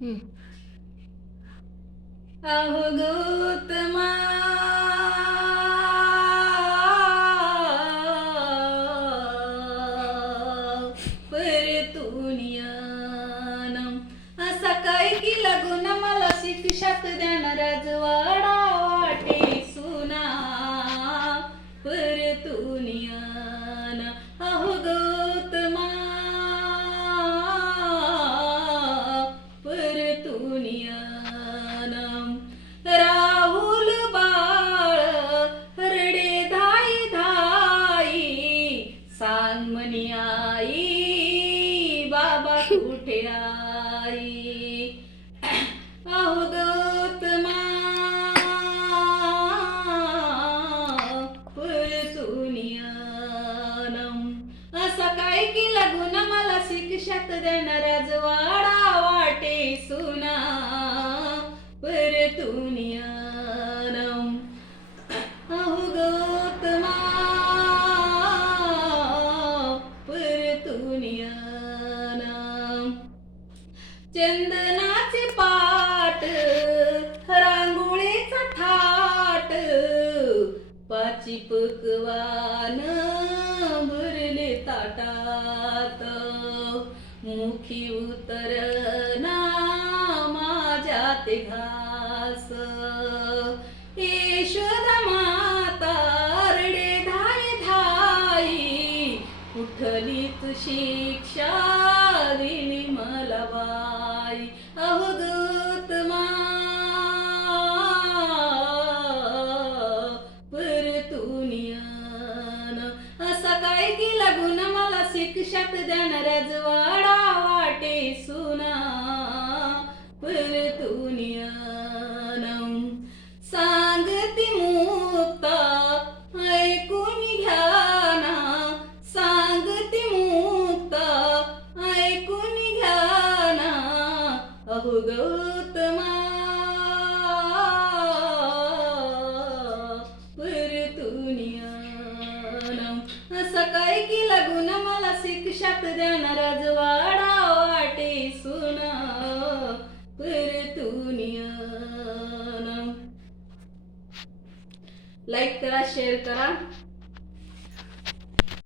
हम्म. अहो गौतमा परतुनियानम सकाळी की लागून मला शिक्षात देणार राजवाडा वाटे सुना परतुनियान अहो गौतमा परतुनियानम राहुल बाळ रडे धाई धाई सांग म्हणी आई बाबा कुठे आई अहो गौतमा परतुनियानम असा काय की लागून मला शिक्षात देणार राजवाडा वाटे सुना परतुनियानम अहो गौतमा परतुनियानम चंदनाचे पाट रांगोळीचा थाट पाची पकवान भरले ताटात मुखी उतरना माझ्या ते घास यशोदा माता रडे धाई धाई उठलीच शिक्षा दिली मला बाई अहो गौतमा परतुनियान असा काय की लागून मला शिक्षात देणार राजवाडा वाटे सुना परतुनियानम सांगती मुक्ता ऐकून घ्या ना सांगती मुक्ता ऐकून घ्या ना अहो गौतमा परतुनियानम असं काय की लागून मला शिक्षात देणार राजवाडा वाटे सुना परतुनियानम. लाईक करा, शेअर करा.